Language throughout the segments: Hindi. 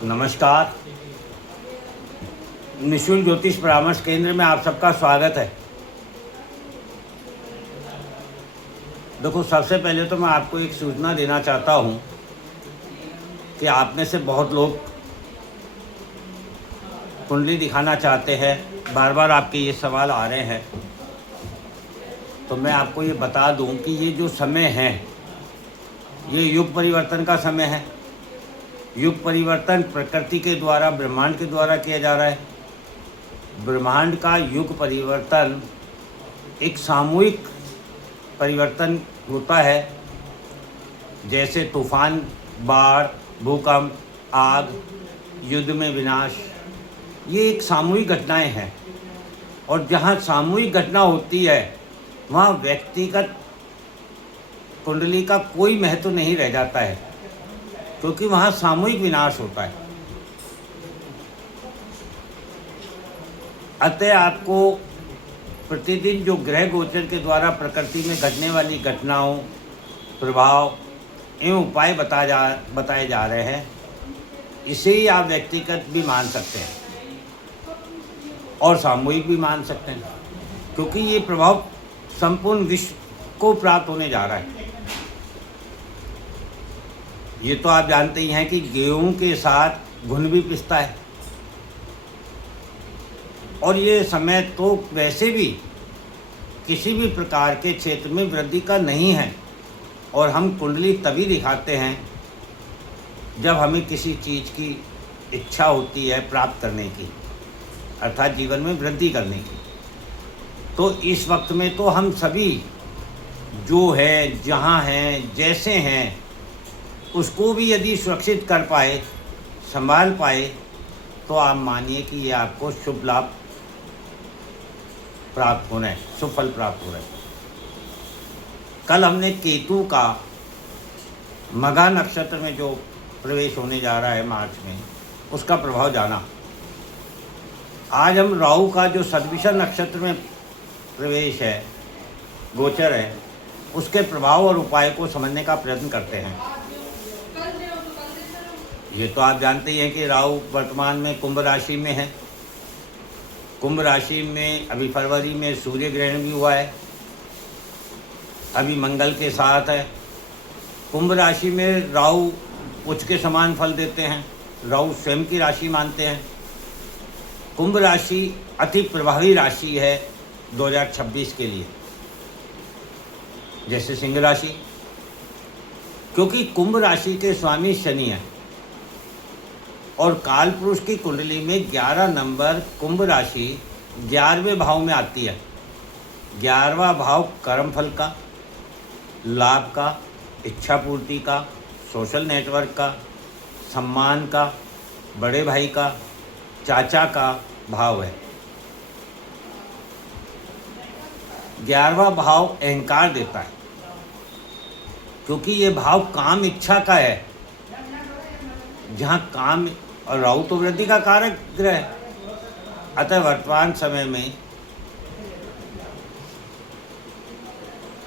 नमस्कार। निःशुल्क ज्योतिष परामर्श केंद्र में आप सबका स्वागत है। देखो, सबसे पहले तो मैं आपको एक सूचना देना चाहता हूँ कि आप में से बहुत लोग कुंडली दिखाना चाहते हैं, बार बार आपके ये सवाल आ रहे हैं। तो मैं आपको ये बता दूं कि ये जो समय है ये युग परिवर्तन का समय है। युग परिवर्तन प्रकृति के द्वारा, ब्रह्मांड के द्वारा किया जा रहा है। ब्रह्मांड का युग परिवर्तन एक सामूहिक परिवर्तन होता है, जैसे तूफान, बाढ़, भूकंप, आग, युद्ध में विनाश। ये एक सामूहिक घटनाएं हैं और जहाँ सामूहिक घटना होती है वहाँ व्यक्तिगत कुंडली का कोई महत्व नहीं रह जाता है, क्योंकि वहाँ सामूहिक विनाश होता है। अतः आपको प्रतिदिन जो ग्रह गोचर के द्वारा प्रकृति में घटने वाली घटनाओं, प्रभाव एवं उपाय बताए जा रहे हैं, इसे ही आप व्यक्तिगत भी मान सकते हैं और सामूहिक भी मान सकते हैं, क्योंकि ये प्रभाव संपूर्ण विश्व को प्राप्त होने जा रहा है। ये तो आप जानते ही हैं कि गेहूं के साथ घुन भी पिसता है, और ये समय तो वैसे भी किसी भी प्रकार के क्षेत्र में वृद्धि का नहीं है। और हम कुंडली तभी दिखाते हैं जब हमें किसी चीज़ की इच्छा होती है प्राप्त करने की, अर्थात जीवन में वृद्धि करने की। तो इस वक्त में तो हम सभी जो है, जहाँ हैं, जैसे हैं, उसको भी यदि सुरक्षित कर पाए, संभाल पाए, तो आप मानिए कि ये आपको शुभ लाभ प्राप्त हो रहे हैं, शुभ फल प्राप्त हो रहे हैं। कल हमने केतु का मघा नक्षत्र में जो प्रवेश होने जा रहा है मार्च में, उसका प्रभाव जाना। आज हम राहु का जो सदविषा नक्षत्र में प्रवेश है, गोचर है, उसके प्रभाव और उपाय को समझने का प्रयत्न करते हैं। ये तो आप जानते ही हैं कि राहु वर्तमान में कुंभ राशि में है। कुंभ राशि में अभी फरवरी में सूर्य ग्रहण भी हुआ है, अभी मंगल के साथ है। कुंभ राशि में राहु उच्च के समान फल देते हैं, राहु स्वयं की राशि मानते हैं। कुंभ राशि अति प्रभावी राशि है 2026 के लिए, जैसे सिंह राशि, क्योंकि कुंभ राशि के स्वामी शनि है और काल पुरुष की कुंडली में 11 नंबर कुंभ राशि 11वें भाव में आती है। 11वां भाव कर्म फल का, लाभ का, इच्छा पूर्ति का, सोशल नेटवर्क का, सम्मान का, बड़े भाई का, चाचा का भाव है। 11वां भाव अहंकार देता है, क्योंकि ये भाव काम इच्छा का है। जहाँ काम, और राहु तो वृद्धि का कारक ग्रह है। अतः वर्तमान समय में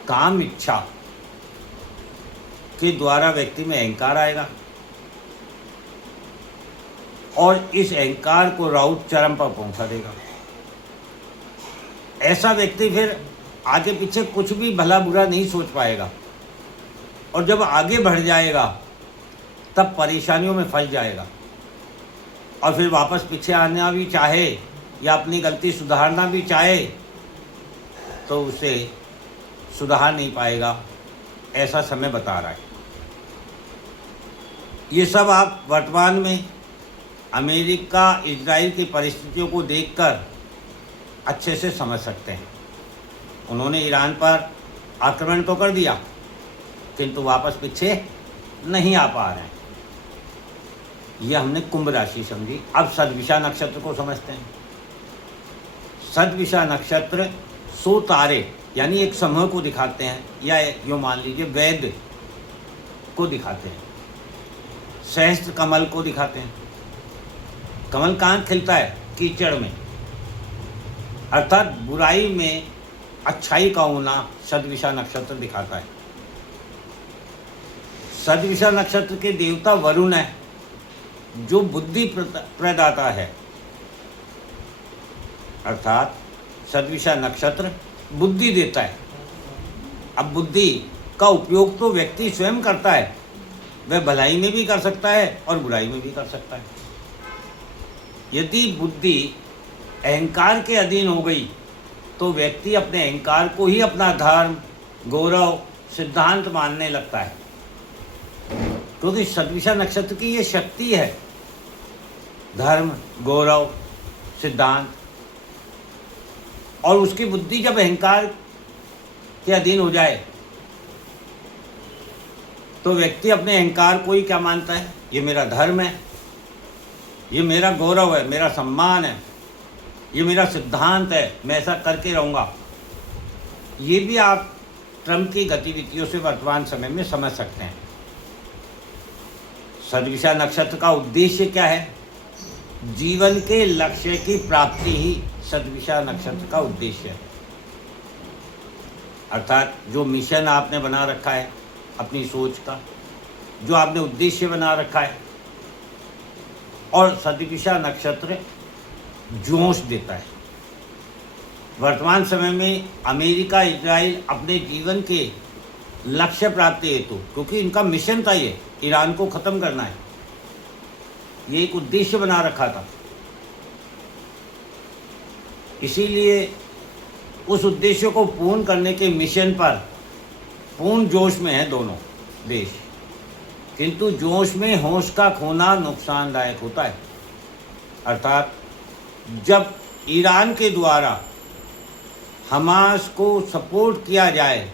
काम इच्छा के द्वारा व्यक्ति में अहंकार आएगा और इस अहंकार को राहु चरम पर पहुंचा देगा। ऐसा व्यक्ति फिर आगे पीछे कुछ भी भला बुरा नहीं सोच पाएगा, और जब आगे बढ़ जाएगा तब परेशानियों में फंस जाएगा, और फिर वापस पीछे आना भी चाहे या अपनी गलती सुधारना भी चाहे तो उसे सुधार नहीं पाएगा। ऐसा समय बता रहा है। ये सब आप वर्तमान में अमेरिका, इजराइल की परिस्थितियों को देखकर अच्छे से समझ सकते हैं। उन्होंने ईरान पर आक्रमण तो कर दिया, किंतु वापस पीछे नहीं आ पा रहे हैं। यह हमने कुंभ राशि समझी। अब सदविषा नक्षत्र को समझते हैं। सदविषा नक्षत्र 100 तारे यानी एक समूह को दिखाते हैं, या यूँ मान लीजिए वैद्य को दिखाते हैं। सहस्त्र कमल को दिखाते हैं। कमल कहाँ खिलता है? कीचड़ में। अर्थात बुराई में अच्छाई का होना सदविषा नक्षत्र दिखाता है। सदविषा नक्षत्र के देवता वरुण है। जो बुद्धि प्रदाता है, अर्थात सद्विषा नक्षत्र बुद्धि देता है। अब बुद्धि का उपयोग तो व्यक्ति स्वयं करता है, वह भलाई में भी कर सकता है और बुराई में भी कर सकता है। यदि बुद्धि अहंकार के अधीन हो गई तो व्यक्ति अपने अहंकार को ही अपना धर्म, गौरव, सिद्धांत मानने लगता है, क्योंकि सद्विषा नक्षत्र की ये शक्ति है, धर्म, गौरव, सिद्धांत। और उसकी बुद्धि जब अहंकार के अधीन हो जाए तो व्यक्ति अपने अहंकार को ही क्या मानता है, ये मेरा धर्म है, ये मेरा गौरव है, मेरा सम्मान है, ये मेरा सिद्धांत है, मैं ऐसा करके रहूँगा। ये भी आप ट्रम्प की गतिविधियों से वर्तमान समय में समझ सकते हैं। सद्विषा नक्षत्र का उद्देश्य क्या है? जीवन के लक्ष्य की प्राप्ति ही सद्विषा नक्षत्र का उद्देश्य है। अर्थात जो मिशन आपने बना रखा है अपनी सोच का, जो आपने उद्देश्य बना रखा है, और सद्विषा नक्षत्र जोश देता है। वर्तमान समय में अमेरिका, इजराइल अपने जीवन के लक्ष्य प्राप्ति हेतु, क्योंकि इनका मिशन था ये, ईरान को ख़त्म करना है, ये एक उद्देश्य बना रखा था, इसीलिए उस उद्देश्य को पूर्ण करने के मिशन पर पूर्ण जोश में है दोनों देश। किंतु जोश में होश का खोना नुकसानदायक होता है। अर्थात जब ईरान के द्वारा हमास को सपोर्ट किया जाए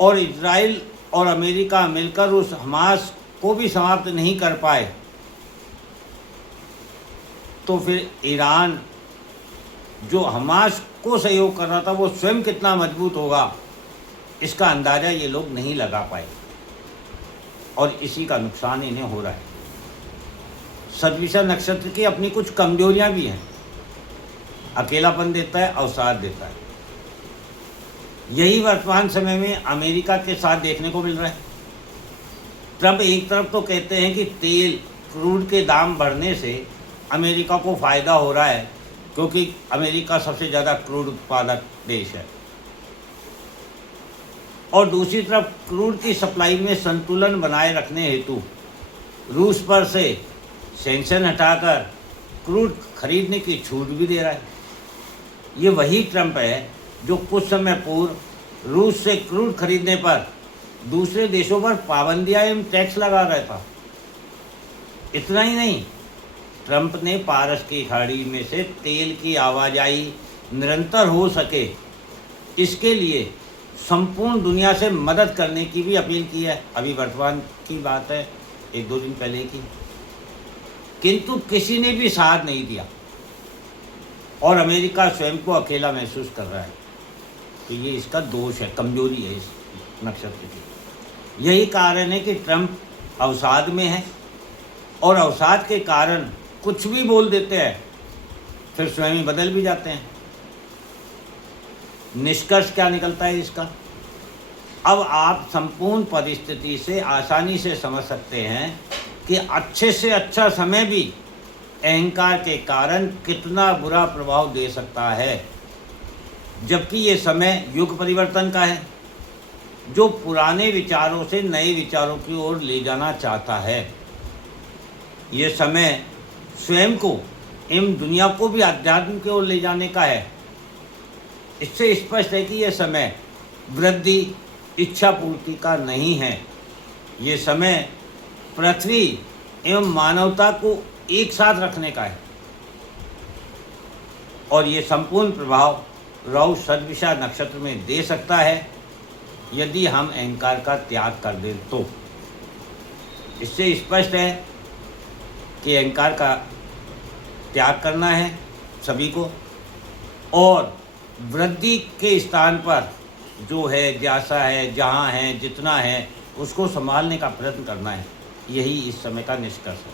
और इजराइल और अमेरिका मिलकर उस हमास को भी समाप्त नहीं कर पाए, तो फिर ईरान जो हमास को सहयोग कर रहा था वो स्वयं कितना मजबूत होगा, इसका अंदाज़ा ये लोग नहीं लगा पाए, और इसी का नुकसान इन्हें हो रहा है। सद्विषा नक्षत्र की अपनी कुछ कमजोरियां भी हैं। अकेलापन देता है, अवसाद देता है। यही वर्तमान समय में अमेरिका के साथ देखने को मिल रहा है। ट्रम्प एक तरफ तो कहते हैं कि तेल, क्रूड के दाम बढ़ने से अमेरिका को फ़ायदा हो रहा है, क्योंकि अमेरिका सबसे ज़्यादा क्रूड उत्पादक देश है, और दूसरी तरफ क्रूड की सप्लाई में संतुलन बनाए रखने हेतु रूस पर से सैंक्शन हटाकर क्रूड खरीदने की छूट भी दे रहा है। ये वही ट्रम्प है जो कुछ समय पूर्व रूस से क्रूड खरीदने पर दूसरे देशों पर पाबंदियां एवं टैक्स लगा रहा था। इतना ही नहीं, ट्रम्प ने पारस की खाड़ी में से तेल की आवाजाही निरंतर हो सके, इसके लिए संपूर्ण दुनिया से मदद करने की भी अपील की है। अभी वर्तमान की बात है, 1-2 दिन पहले की। किंतु किसी ने भी साथ नहीं दिया और अमेरिका स्वयं को अकेला महसूस कर रहा है। तो ये इसका दोष है, कमजोरी है इस नक्षत्र की। यही कारण है कि ट्रम्प अवसाद में है, और अवसाद के कारण कुछ भी बोल देते हैं, फिर स्वयं ही बदल भी जाते हैं। निष्कर्ष क्या निकलता है इसका? अब आप संपूर्ण परिस्थिति से आसानी से समझ सकते हैं कि अच्छे से अच्छा समय भी अहंकार के कारण कितना बुरा प्रभाव दे सकता है, जबकि ये समय युग परिवर्तन का है, जो पुराने विचारों से नए विचारों की ओर ले जाना चाहता है। ये समय स्वयं को एवं दुनिया को भी अध्यात्म की ओर ले जाने का है। इससे स्पष्ट है कि यह समय वृद्धि, इच्छा पूर्ति का नहीं है। ये समय पृथ्वी एवं मानवता को एक साथ रखने का है, और ये संपूर्ण प्रभाव राहु सद्विषा नक्षत्र में दे सकता है यदि हम अहंकार का त्याग कर दें तो। इससे स्पष्ट है कि अहंकार का त्याग करना है सभी को, और वृद्धि के स्थान पर जो है, जैसा है, जहाँ है, जितना है, उसको संभालने का प्रयत्न करना है। यही इस समय का निष्कर्ष है।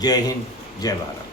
जय हिंद, जय भारत।